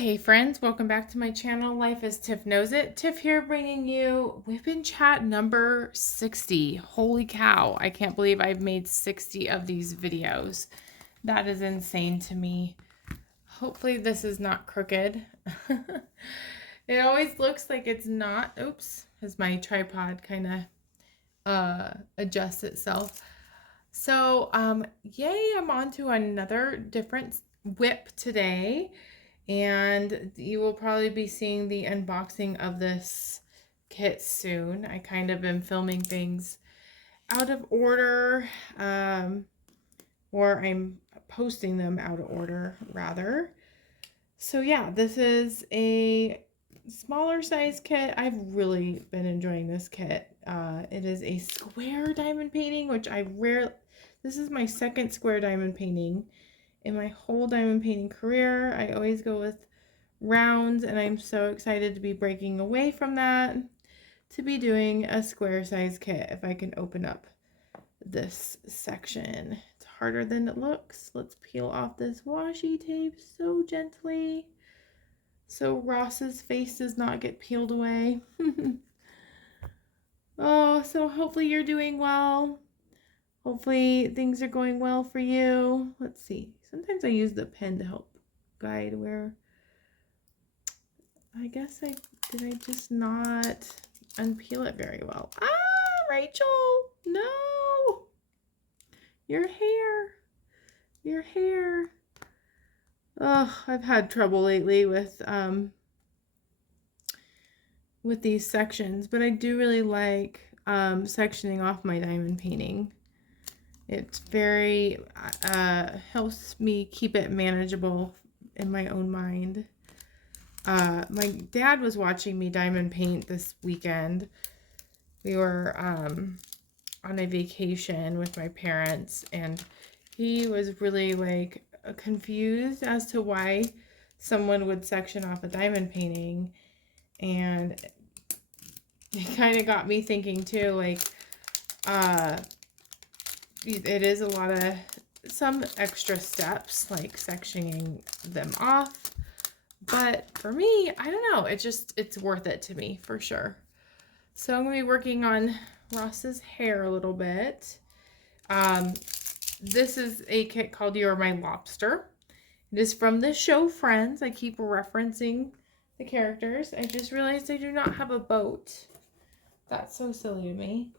Hey friends, welcome back to my channel. Life as Tiff Knows It. Tiff here bringing you WIP and Chat number 60. Holy cow, I can't believe I've made 60 of these videos. That is insane to me. Hopefully this is not crooked. It always looks like it's not. Oops, as my tripod kind of adjusts itself. So, yay, I'm on to another different WIP today. And you will probably be seeing the unboxing of this kit soon. I kind of am filming things out of order, or I'm posting them out of order, rather. So yeah, this is a smaller size kit. I've really been enjoying this kit. It is a square diamond painting, which this is my second square diamond painting. In my whole diamond painting career, I always go with rounds, and I'm so excited to be breaking away from that, to be doing a square size kit. If I can open up this section, it's harder than it looks. Let's peel off this washi tape so gently so Ross's face does not get peeled away. Oh, so hopefully you're doing well. Hopefully things are going well for you. Let's see. Sometimes I use the pen to help guide where. I guess did I just not unpeel it very well? Ah, Rachel, no. Your hair. Your hair. Oh, I've had trouble lately with these sections, but I do really like sectioning off my diamond painting. It's very, helps me keep it manageable in my own mind. My dad was watching me diamond paint this weekend. We were on a vacation with my parents, and he was really like confused as to why someone would section off a diamond painting. And it kind of got me thinking too, like, it is a lot of some extra steps, like sectioning them off. But for me, I don't know, it's worth it to me for sure. So I'm going to be working on Ross's hair a little bit. This is a kit called My Lobster. It is from the show Friends. I keep referencing the characters. I just realized I do not have a boat. That's so silly of me.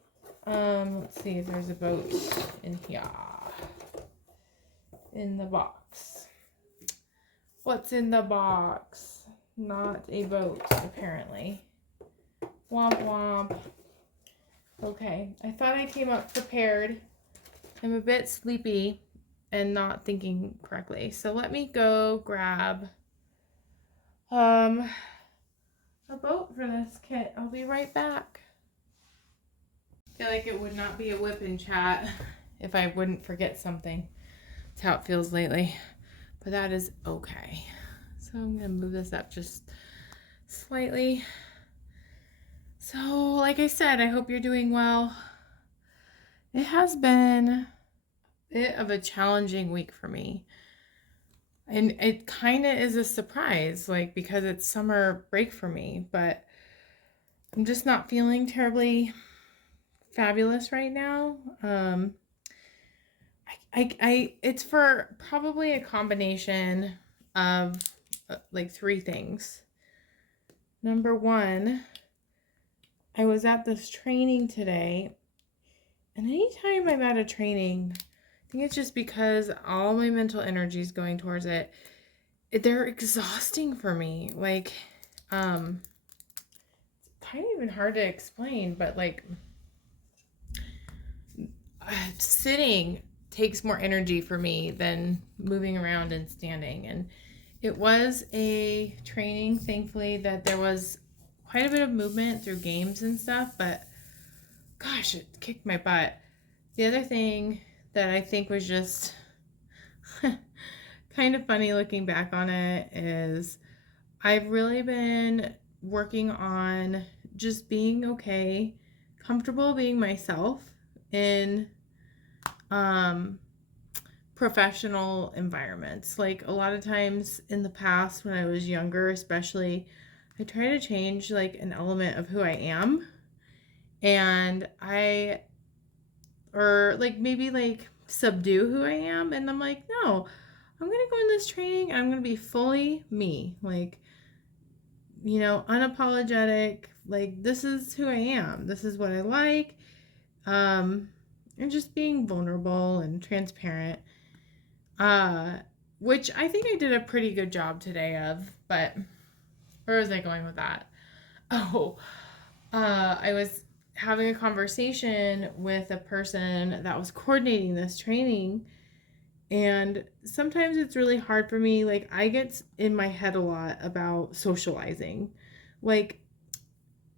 Let's see if there's a boat in here. In the box. What's in the box? Not a boat, apparently. Womp womp. Okay, I thought I came up prepared. I'm a bit sleepy and not thinking correctly. So let me go grab a boat for this kit. I'll be right back. I feel like it would not be a WIP and Chat if I wouldn't forget something. That's how it feels lately. But that is okay. So I'm going to move this up just slightly. So, like I said, I hope you're doing well. It has been a bit of a challenging week for me. And it kind of is a surprise, like, because it's summer break for me. But I'm just not feeling terribly fabulous right now. It's for probably a combination of like 3 things. Number 1, I was at this training today, and anytime I'm at a training, I think it's just because all my mental energy is going towards it. They're exhausting for me. Like, it's kind of even hard to explain, but like sitting takes more energy for me than moving around and standing. And it was a training, thankfully, that there was quite a bit of movement through games and stuff, but gosh, it kicked my butt. The other thing that I think was just kind of funny looking back on it is I've really been working on just being okay, comfortable being myself in professional environments. Like a lot of times in the past when I was younger, especially, I try to change like an element of who I am. And or like maybe like subdue who I am. And I'm like, no, I'm going to go in this training and I'm going to be fully me. Like, unapologetic. Like, this is who I am. This is what I like. And just being vulnerable and transparent. Which I think I did a pretty good job today of, but where was I going with that? Oh, I was having a conversation with a person that was coordinating this training, and sometimes it's really hard for me. Like, I get in my head a lot about socializing, like,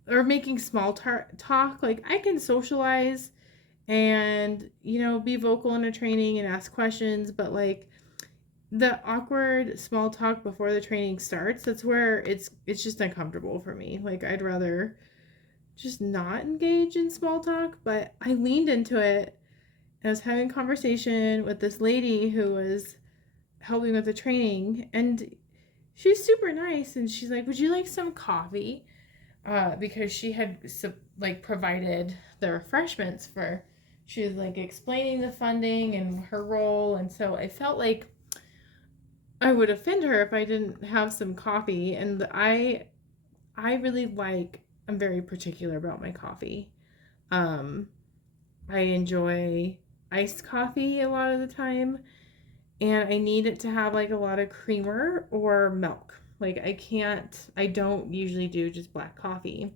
or making small talk. Like, I can socialize and, be vocal in a training and ask questions, but like, the awkward small talk before the training starts, that's where it's just uncomfortable for me. Like, I'd rather just not engage in small talk, but I leaned into it. I was having a conversation with this lady who was helping with the training, and she's super nice, and she's like, would you like some coffee? Because she had provided the refreshments for, she was like explaining the funding and her role, and so I felt like I would offend her if I didn't have some coffee. And I really I'm very particular about my coffee. I enjoy iced coffee a lot of the time, and I need it to have like a lot of creamer or milk. Like, I don't usually do just black coffee.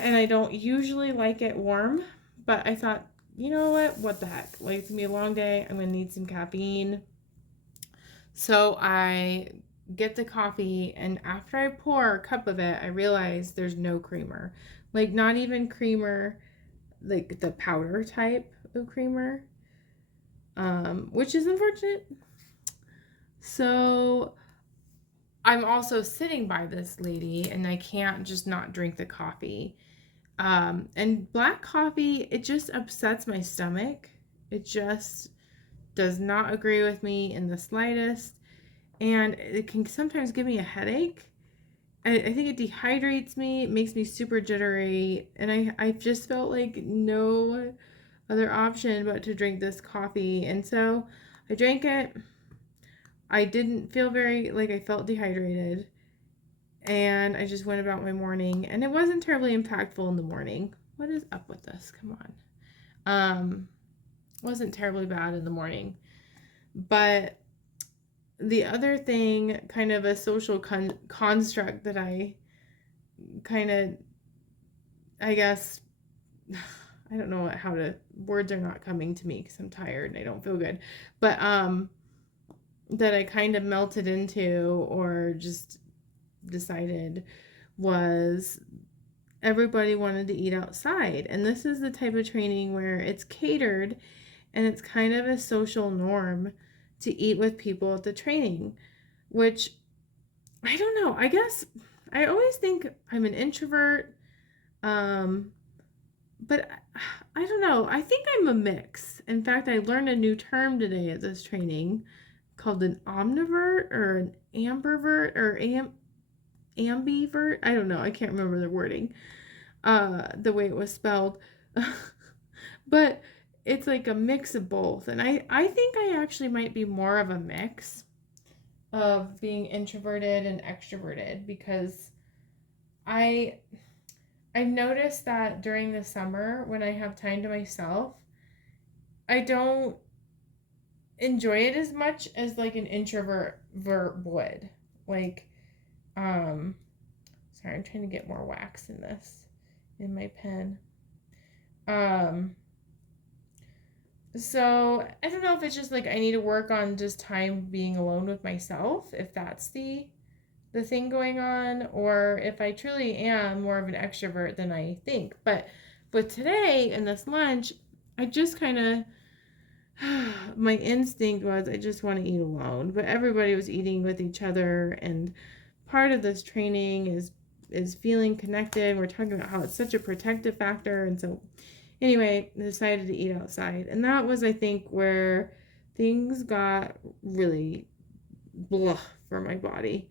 And I don't usually like it warm, but I thought, you know what the heck? Like, it's gonna be a long day. I'm gonna need some caffeine. So I get the coffee, and after I pour a cup of it, I realize there's no creamer. Like, not even creamer, like the powder type of creamer, which is unfortunate. So I'm also sitting by this lady, and I can't just not drink the coffee. And black coffee, it just upsets my stomach. It just does not agree with me in the slightest. And it can sometimes give me a headache. I think it dehydrates me. It makes me super jittery. And I just felt like no other option but to drink this coffee. And so I drank it. I didn't feel I felt dehydrated. And I just went about my morning. And it wasn't terribly impactful in the morning. What is up with this? Come on. Wasn't terribly bad in the morning. But the other thing, kind of a social construct that I guess, I don't know words are not coming to me because I'm tired and I don't feel good. But that I kind of melted into or just decided was everybody wanted to eat outside. And this is the type of training where it's catered and it's kind of a social norm to eat with people at the training, which I don't know. I guess I always think I'm an introvert, but I don't know. I think I'm a mix. In fact, I learned a new term today at this training called an omnivert or an ambivert or ambivert. I don't know. I can't remember the wording, the way it was spelled. But it's like a mix of both. And I think I actually might be more of a mix of being introverted and extroverted, because I've noticed that during the summer when I have time to myself, I don't enjoy it as much as like an introvert would. Like, sorry, I'm trying to get more wax in my pen. So I don't know if it's just like I need to work on just time being alone with myself, if that's the thing going on, or if I truly am more of an extrovert than I think. But with today and this lunch, I just kind of my instinct was I just want to eat alone, but everybody was eating with each other, and part of this training is feeling connected. We're talking about how it's such a protective factor, and so Anyway, I decided to eat outside. And that was, I think, where things got really blah for my body.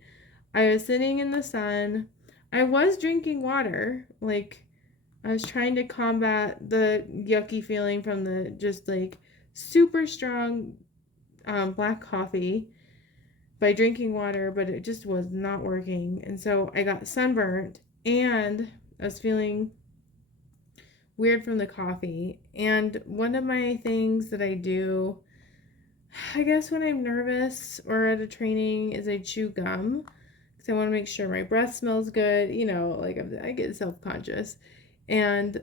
I was sitting in the sun. I was drinking water. Like, I was trying to combat the yucky feeling from the just like super strong black coffee by drinking water, but it just was not working. And so I got sunburnt and I was feeling weird from the coffee. And one of my things that I do, I guess when I'm nervous or at a training, is I chew gum because I want to make sure my breath smells good. You know, like I get self-conscious. And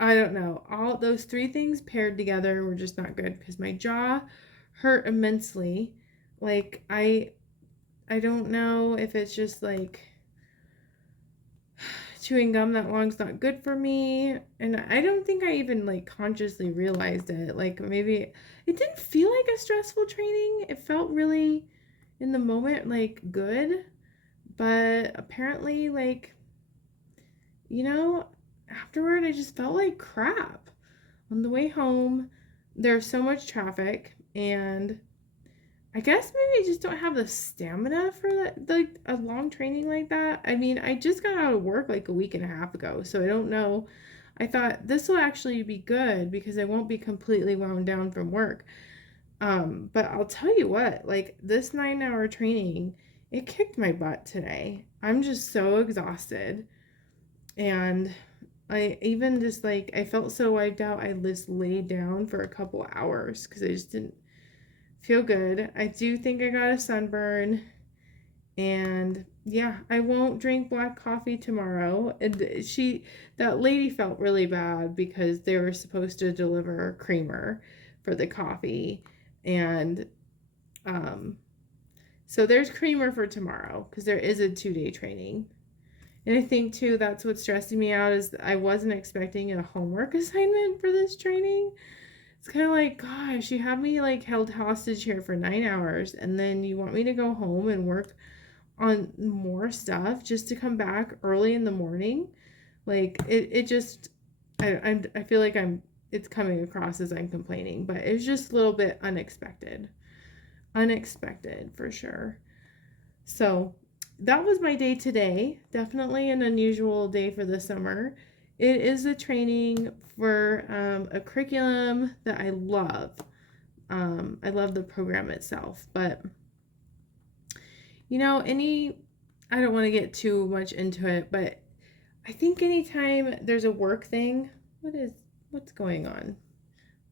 I don't know, all those three things paired together were just not good because my jaw hurt immensely. Like I don't know if it's just like chewing gum that long's not good for me, and I don't think I even like consciously realized it. Like maybe it didn't feel like a stressful training. It felt really in the moment like good, but apparently like afterward I just felt like crap. On the way home, there's so much traffic, and I guess maybe I just don't have the stamina for that, like a long training like that. I mean, I just got out of work like a week and a half ago, so I don't know. I thought this will actually be good because I won't be completely wound down from work. But I'll tell you what, like this 9-hour training, it kicked my butt today. I'm just so exhausted. And I even just like, I felt so wiped out. I just laid down for a couple hours because I just didn't feel good. I do think I got a sunburn, and yeah, I won't drink black coffee tomorrow. And that lady felt really bad because they were supposed to deliver creamer for the coffee, and so there's creamer for tomorrow because there is a 2-day training. And I think too that's what's stressing me out is I wasn't expecting a homework assignment for this training. It's kind of like, gosh, you have me like held hostage here for 9 hours, and then you want me to go home and work on more stuff just to come back early in the morning. Like it just, I feel like it's coming across as I'm complaining, but it's just a little bit unexpected for sure. So that was my day today. Definitely an unusual day for the summer. It is a training for a curriculum that I love. I love the program itself, but I don't want to get too much into it, but I think anytime there's a work thing, what's going on?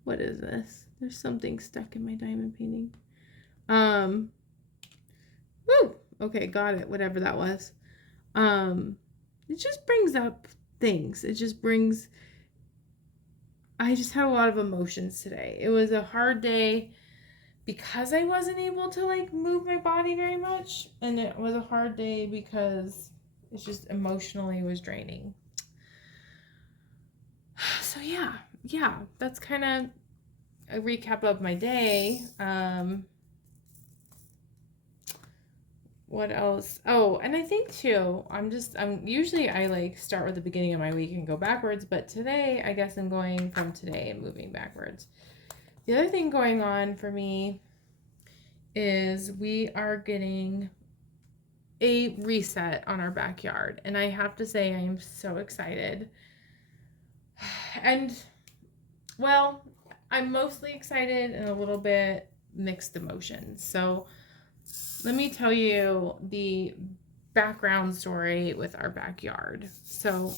What is this? There's something stuck in my diamond painting. Woo! Okay, got it. Whatever that was. It just brings up things. I just had a lot of emotions today. It was a hard day because I wasn't able to like move my body very much, and it was a hard day because it's just emotionally was draining. So yeah, that's kind of a recap of my day. What else? Oh, and I think too, I'm usually I like start with the beginning of my week and go backwards, but today I guess I'm going from today and moving backwards. The other thing going on for me is we are getting a reset on our backyard, and I have to say I am so excited. And well, I'm mostly excited and a little bit mixed emotions. So let me tell you the background story with our backyard. So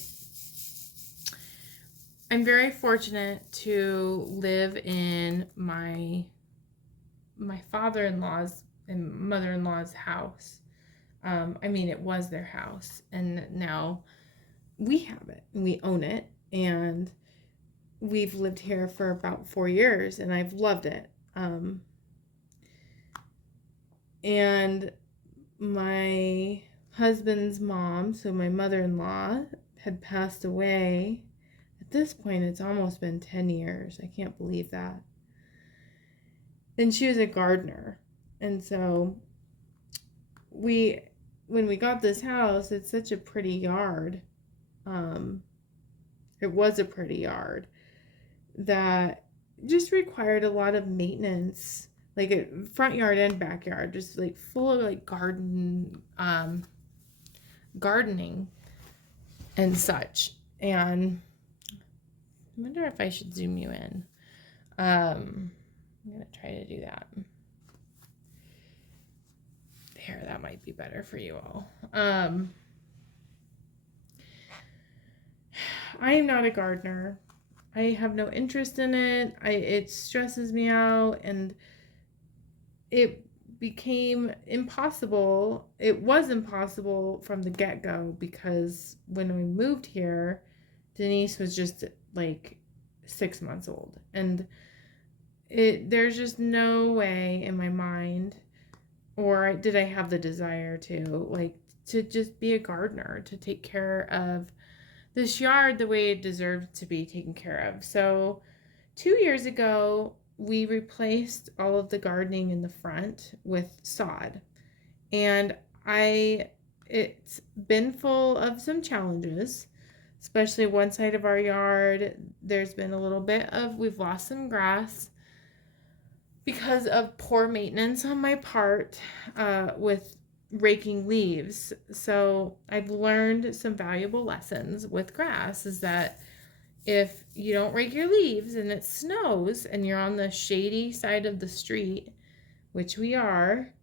I'm very fortunate to live in my father-in-law's and mother-in-law's house. It was their house, and now we have it and we own it, and we've lived here for about 4 years, and I've loved it. And my husband's mom, so my mother-in-law, had passed away. At this point, it's almost been 10 years. I can't believe that. And she was a gardener. And so when we got this house, it's such a pretty yard. it was a pretty yard that just required a lot of maintenance, like a front yard and backyard, just like full of like gardening and such. And I wonder if I should zoom you in. I'm gonna try to do that. There, that might be better for you all. I am not a gardener. I have no interest in it. It stresses me out, and it became impossible. It was impossible from the get-go because when we moved here, Denise was just like 6 months old, and there's just no way in my mind, or did I have the desire to just be a gardener, to take care of this yard the way it deserved to be taken care of. So 2 years ago, we replaced all of the gardening in the front with sod. And it's been full of some challenges, especially one side of our yard. There's been a little bit we've lost some grass because of poor maintenance on my part with raking leaves. So I've learned some valuable lessons with grass, is that if you don't rake your leaves and it snows and you're on the shady side of the street, which we are,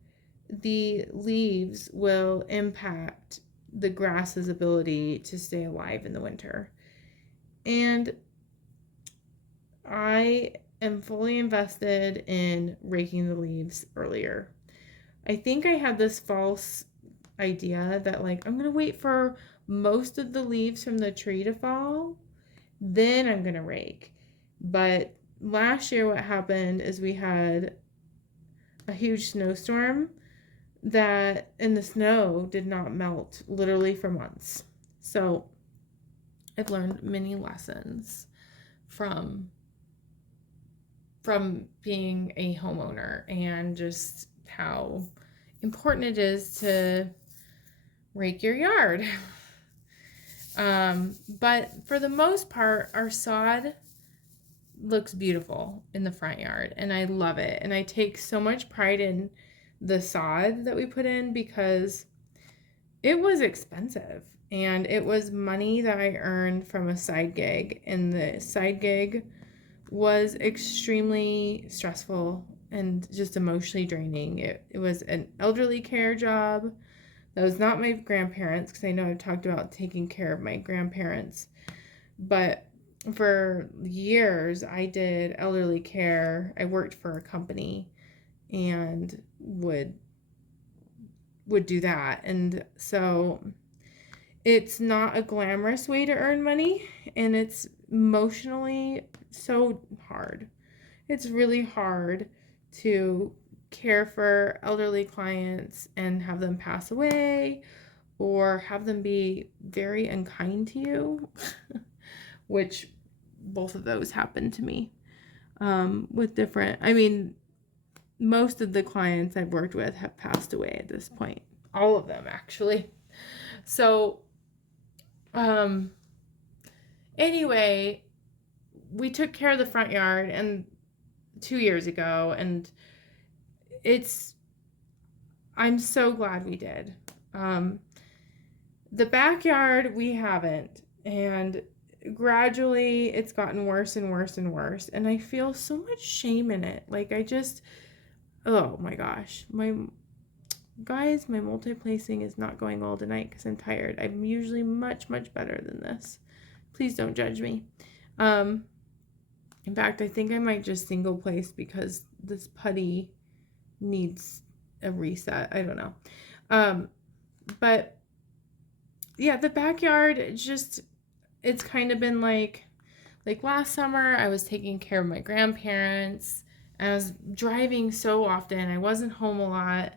the leaves will impact the grass's ability to stay alive in the winter. And I am fully invested in raking the leaves earlier. I think I had this false idea that like I'm gonna wait for most of the leaves from the tree to fall, then I'm gonna rake. But last year what happened is we had a huge snowstorm and the snow did not melt literally for months. So I've learned many lessons from being a homeowner, and just how important it is to rake your yard. But for the most part, our sod looks beautiful in the front yard, and I love it. And I take so much pride in the sod that we put in because it was expensive, and it was money that I earned from a side gig, and the side gig was extremely stressful and just emotionally draining. It was an elderly care job. That was not my grandparents, because I know I've talked about taking care of my grandparents. But for years, I did elderly care. I worked for a company and would do that. And so it's not a glamorous way to earn money, and it's emotionally so hard. It's really hard to care for elderly clients and have them pass away or have them be very unkind to you, which both of those happened to me with different, most of the clients I've worked with have passed away at this point. All of them, actually. So, anyway, we took care of the front yard 2 years ago, and I'm so glad we did. The backyard, we haven't, and gradually it's gotten worse and worse and worse, and I feel so much shame in it. Like, oh my gosh, my multi-placing is not going well tonight because I'm tired. I'm usually much, much better than this. Please don't judge me. In fact, I think I might just single place because this putty needs a reset. I don't know. But yeah, the backyard, it's kind of been like last summer, I was taking care of my grandparents. I was driving so often. I wasn't home a lot.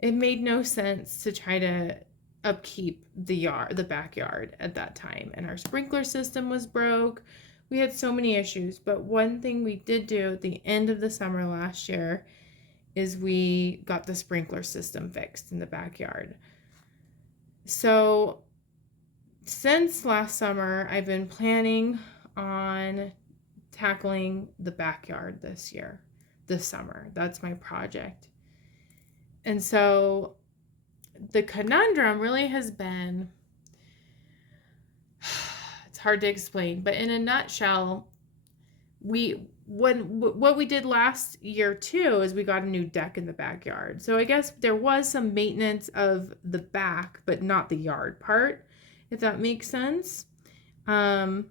It made no sense to try to upkeep the backyard at that time. And our sprinkler system was broke. We had so many issues. But one thing we did do at the end of the summer last year is we got the sprinkler system fixed in the backyard. So since last summer, I've been planning on tackling the backyard this summer. That's my project. And so the conundrum really has been, it's hard to explain, but in a nutshell, what we did last year too is we got a new deck in the backyard. So I guess there was some maintenance of the back, but not the yard part, if that makes sense. But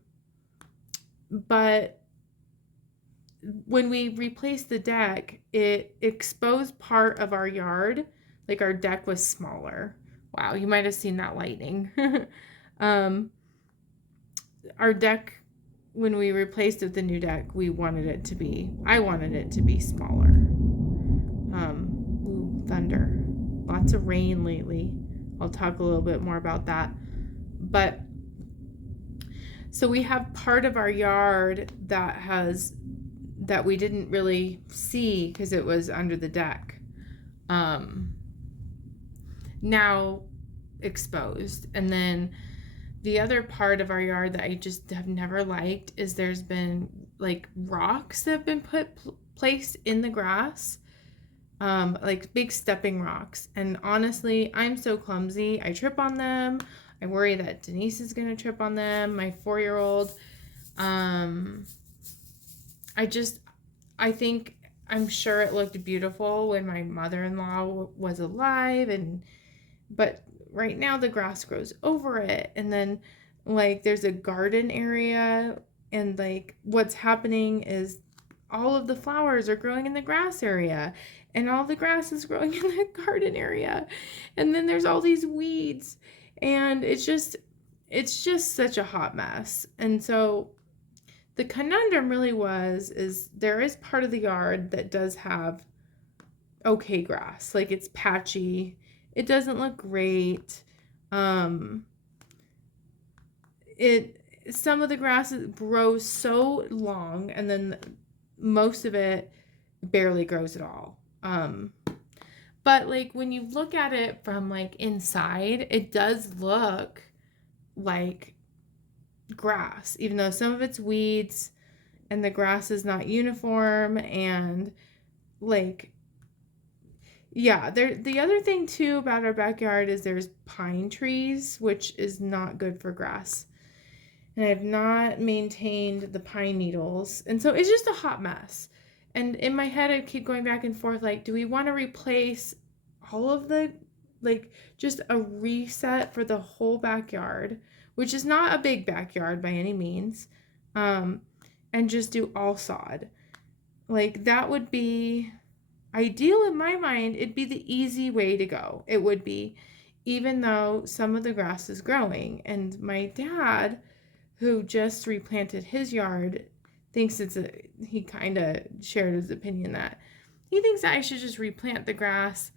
when we replaced the deck, it exposed part of our yard. Like our deck was smaller. Wow, you might have seen that lightning. Our deck, when we replaced it with the new deck, I wanted it to be smaller. Ooh, thunder. Lots of rain lately. I'll talk a little bit more about that. But so we have part of our yard that we didn't really see because it was under the deck. Now exposed. And then the other part of our yard that I just have never liked is there's been like rocks that have been placed in the grass, like big stepping rocks. And honestly, I'm so clumsy. I trip on them. I worry that Denise is going to trip on them, my 4-year-old. I'm sure it looked beautiful when my mother-in-law was alive, but right now the grass grows over it. And then like there's a garden area, and like what's happening is all of the flowers are growing in the grass area, and all the grass is growing in the garden area. And then there's all these weeds, and it's just such a hot mess. And so the conundrum really is there is part of the yard that does have okay grass. Like it's patchy. It doesn't look great. Some of the grass grows so long, and then most of it barely grows at all. But like when you look at it from like inside, it does look like grass, even though some of it's weeds and the grass is not uniform. And like, yeah, the other thing too about our backyard is there's pine trees, which is not good for grass. And I've not maintained the pine needles. And so it's just a hot mess. And in my head, I keep going back and forth, like, do we want to replace all of the, like, just a reset for the whole backyard, which is not a big backyard by any means, and just do all sod? Like, that would be ideal in my mind. It'd be the easy way to go. It would be, even though some of the grass is growing. And my dad, who just replanted his yard, thinks he kind of shared his opinion that he thinks that I should just replant the grass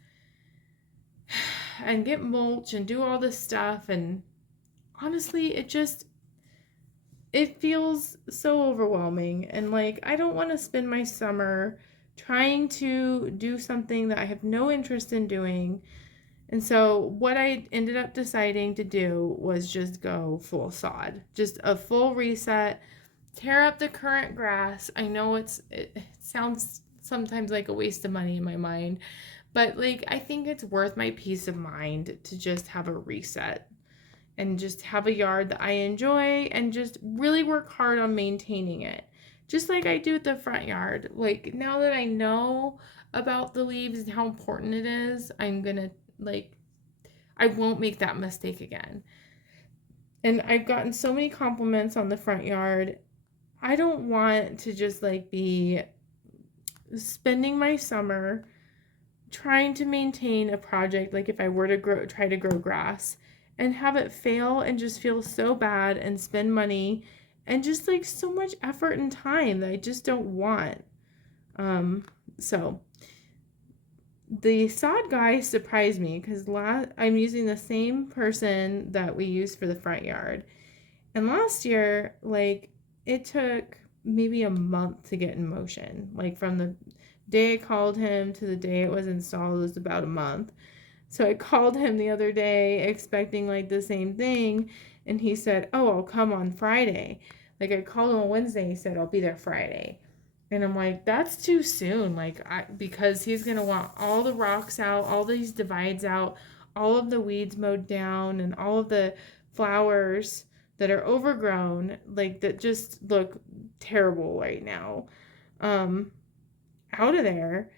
and get mulch and do all this stuff. And honestly, it feels so overwhelming. And like, I don't want to spend my summer trying to do something that I have no interest in doing. And so what I ended up deciding to do was just go full sod, just a full reset, tear up the current grass. I know it sounds sometimes like a waste of money in my mind, but like, I think it's worth my peace of mind to just have a reset and just have a yard that I enjoy and just really work hard on maintaining it. Just like I do with the front yard. Like, now that I know about the leaves and how important it is, I'm gonna, like, I won't make that mistake again. And I've gotten so many compliments on the front yard. I don't want to just like be spending my summer trying to maintain a project, like if I were to try to grow grass, and have it fail and just feel so bad and spend money and just like so much effort and time that I just don't want. So the sod guy surprised me because I'm using the same person that we used for the front yard. And last year, like, it took maybe a month to get in motion. Like, from the day I called him to the day it was installed was about a month. So I called him the other day expecting like the same thing. And he said, oh, I'll come on Friday. Like, I called him on Wednesday. He said, I'll be there Friday. And I'm like, that's too soon. Like, because he's going to want all the rocks out, all these divides out, all of the weeds mowed down, and all of the flowers that are overgrown, like, that just look terrible right now, out of there.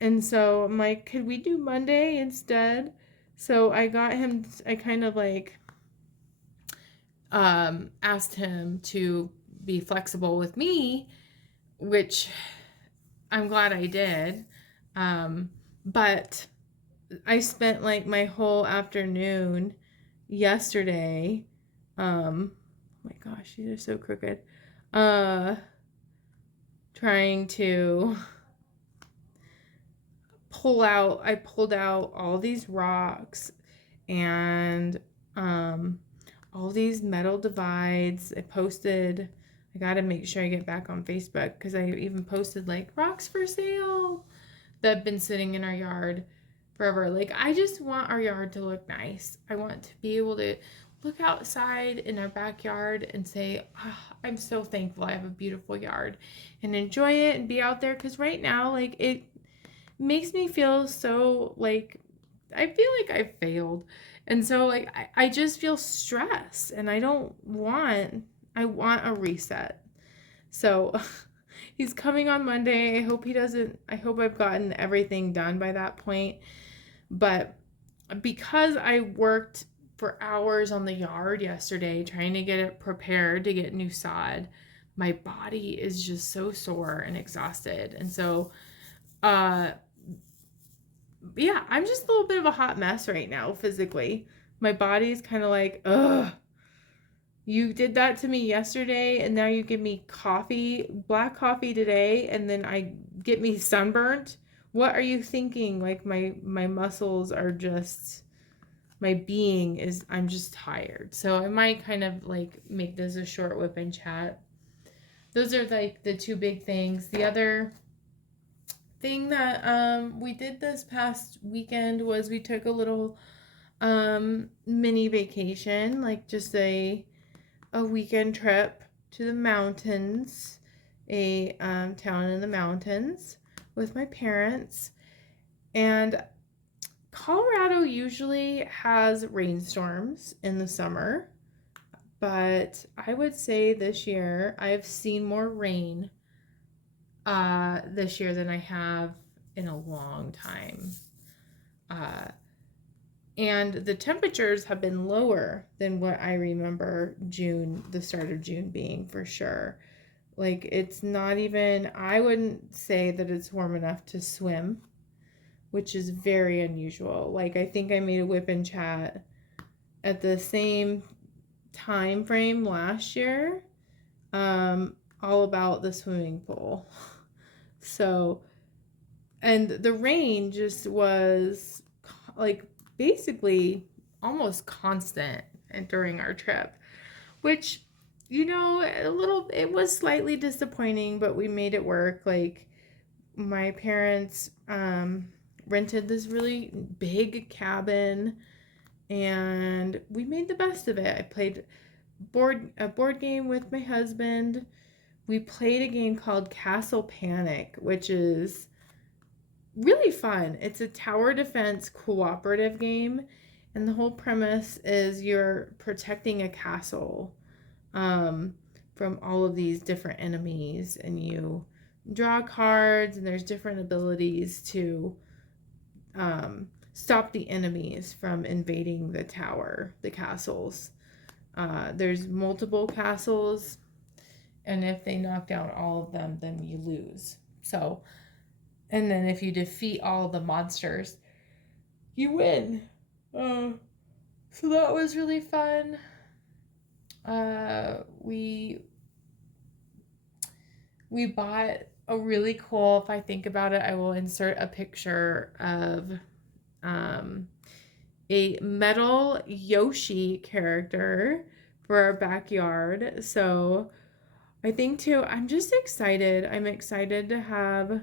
And so I'm like, could we do Monday instead? So I kind of like asked him to be flexible with me, which I'm glad I did. But I spent like my whole afternoon yesterday. Oh my gosh, these are so crooked. Trying to I pulled out all these rocks and all these metal divides. I got to make sure I get back on Facebook because I even posted like rocks for sale that have been sitting in our yard forever. Like, I just want our yard to look nice. I want to be able to look outside in our backyard and say, oh, I'm so thankful I have a beautiful yard, and enjoy it and be out there. Because right now, like, it makes me feel so like I feel like I failed. And so like I just feel stressed, and I want a reset. So he's coming on Monday. I hope I've gotten everything done by that point. But because I worked for hours on the yard yesterday trying to get it prepared to get new sod, my body is just so sore and exhausted. And so yeah, I'm just a little bit of a hot mess right now physically. My body's kind of like, ugh, you did that to me yesterday, and now you give me black coffee today, and then I get me sunburnt. What are you thinking? Like, my muscles are just, I'm just tired. So I might kind of like make this a short WIP and chat. Those are like the two big things. The other thing that we did this past weekend was we took a little mini vacation, like just a weekend trip to the mountains, a town in the mountains with my parents. And Colorado usually has rainstorms in the summer, but I would say this year I've seen more rain this year than I have in a long time. And the temperatures have been lower than what I remember the start of June being, for sure. Like, it's not even, I wouldn't say that it's warm enough to swim, which is very unusual. Like, I think I made a WIP and chat at the same time frame last year, all about the swimming pool. So, and the rain just was like basically almost constant during our trip, which, it was slightly disappointing, but we made it work. Like, my parents rented this really big cabin, and we made the best of it. I played a board game with my husband. We played a game called Castle Panic, which is really fun. It's a tower defense cooperative game, and the whole premise is you're protecting a castle from all of these different enemies, and you draw cards, and there's different abilities to stop the enemies from invading the castles. There's multiple castles, and if they knock down all of them, then you lose. So, and then if you defeat all the monsters, you win. So that was really fun. We bought a really cool, if I think about it, I will insert a picture of a metal Yoshi character for our backyard. So I think too, I'm just excited. I'm excited to have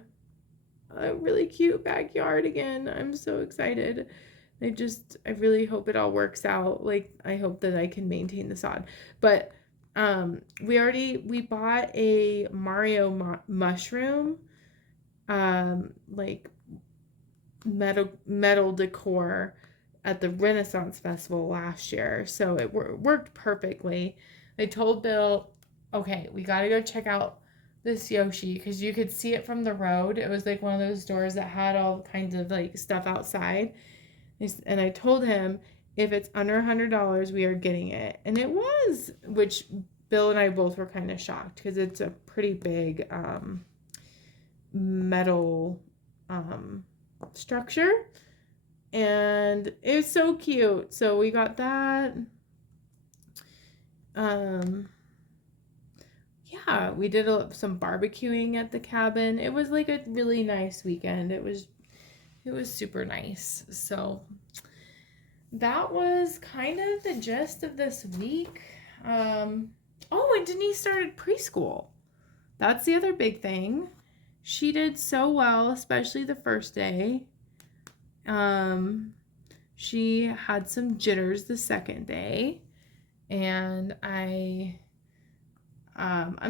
a really cute backyard again. I'm so excited. I really hope it all works out. Like, I hope that I can maintain the sod. But we bought a Mario mushroom, like metal decor at the Renaissance Festival last year. So it worked perfectly. I told Bill, okay, we got to go check out this Yoshi because you could see it from the road. It was like one of those stores that had all kinds of like stuff outside. And I told him if it's under $100, we are getting it. And it was, which Bill and I both were kind of shocked because it's a pretty big metal structure. And it was so cute. So we got that. Yeah, we did some barbecuing at the cabin. It was like a really nice weekend. It was super nice. So that was kind of the gist of this week. Oh, and Denise started preschool. That's the other big thing. She did so well, especially the first day. She had some jitters the second day, and I'm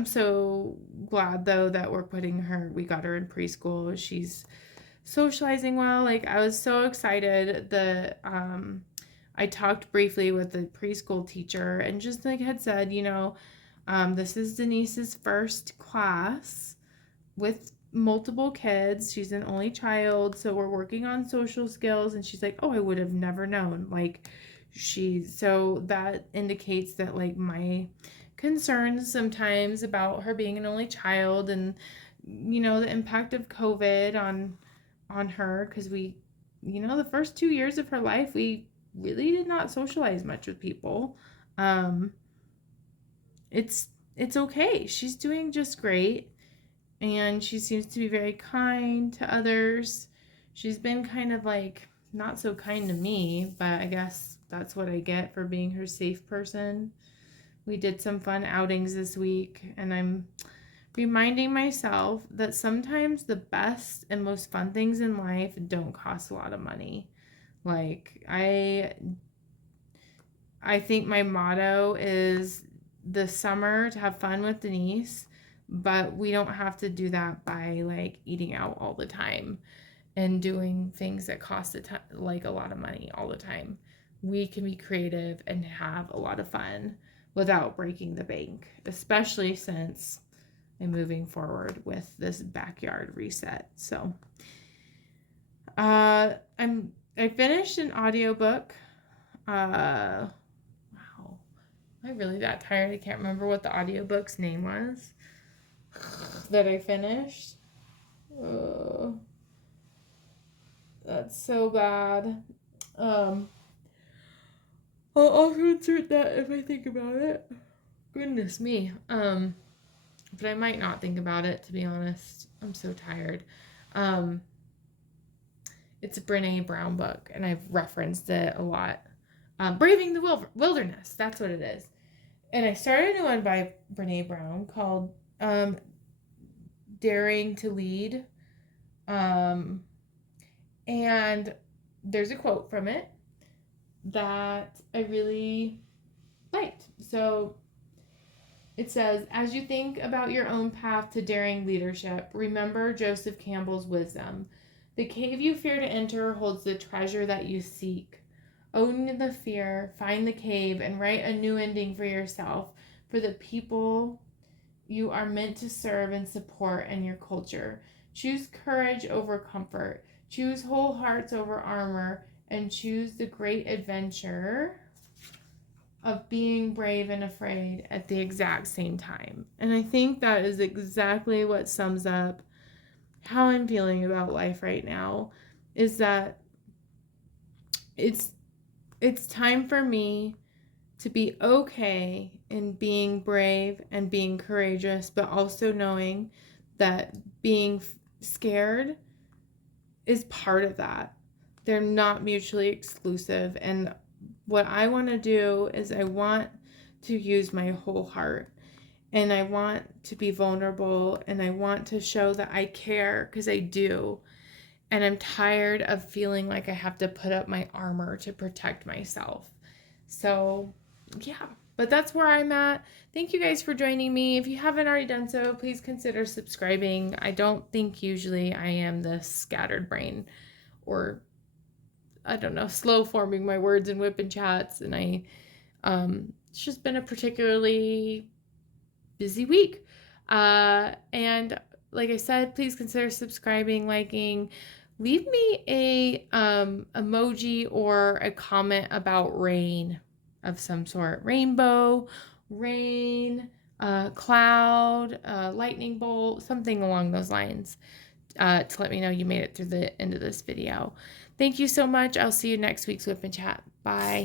so glad though that we got her in preschool. She's socializing well. Like, I was so excited. I talked briefly with the preschool teacher and just like had said, this is Denise's first class with multiple kids. She's an only child, so we're working on social skills. And she's like, oh, I would have never known. Like, so that indicates that like my concerns sometimes about her being an only child and the impact of COVID on her, because we the first 2 years of her life we really did not socialize much with people. It's okay. She's doing just great, and she seems to be very kind to others. She's been kind of like not so kind to me, but I guess that's what I get for being her safe person. We did some fun outings this week, and I'm reminding myself that sometimes the best and most fun things in life don't cost a lot of money. Like, I think my motto is this summer to have fun with Denise, but we don't have to do that by like eating out all the time and doing things that cost like a lot of money all the time. We can be creative and have a lot of fun without breaking the bank, especially since I'm moving forward with this backyard reset. So I finished an audiobook. Wow. Am I really that tired? I can't remember what the audiobook's name was that I finished. That's so bad. I'll also insert that if I think about it. Goodness me. But I might not think about it, to be honest. I'm so tired. It's a Brene Brown book, and I've referenced it a lot. Braving the Wilderness. That's what it is. And I started a new one by Brene Brown called Daring to Lead. And there's a quote from it that I really liked. So it says, as you think about your own path to daring leadership, remember Joseph Campbell's wisdom. The cave you fear to enter holds the treasure that you seek. Own the fear, find the cave, and write a new ending for yourself, for the people you are meant to serve and support, and your culture. Choose courage over comfort. Choose whole hearts over armor, and choose the great adventure of being brave and afraid at the exact same time. And I think that is exactly what sums up how I'm feeling about life right now, is that it's time for me to be okay in being brave and being courageous, but also knowing that being scared is part of that. They're not mutually exclusive. And what I want to do is I want to use my whole heart, and I want to be vulnerable, and I want to show that I care, because I do. and I'm tired of feeling like I have to put up my armor to protect myself. So, yeah, but that's where I'm at. Thank you guys for joining me. If you haven't already done so, please consider subscribing. I don't think usually I am this scattered brain, or I don't know, slow forming my words in WIP and Chats, and it's just been a particularly busy week. And like I said, please consider subscribing, liking, leave me a emoji or a comment about rain of some sort. Rainbow, rain, cloud, lightning bolt, something along those lines, to let me know you made it through the end of this video. Thank you so much. I'll see you next week's WIP and Chat. Bye.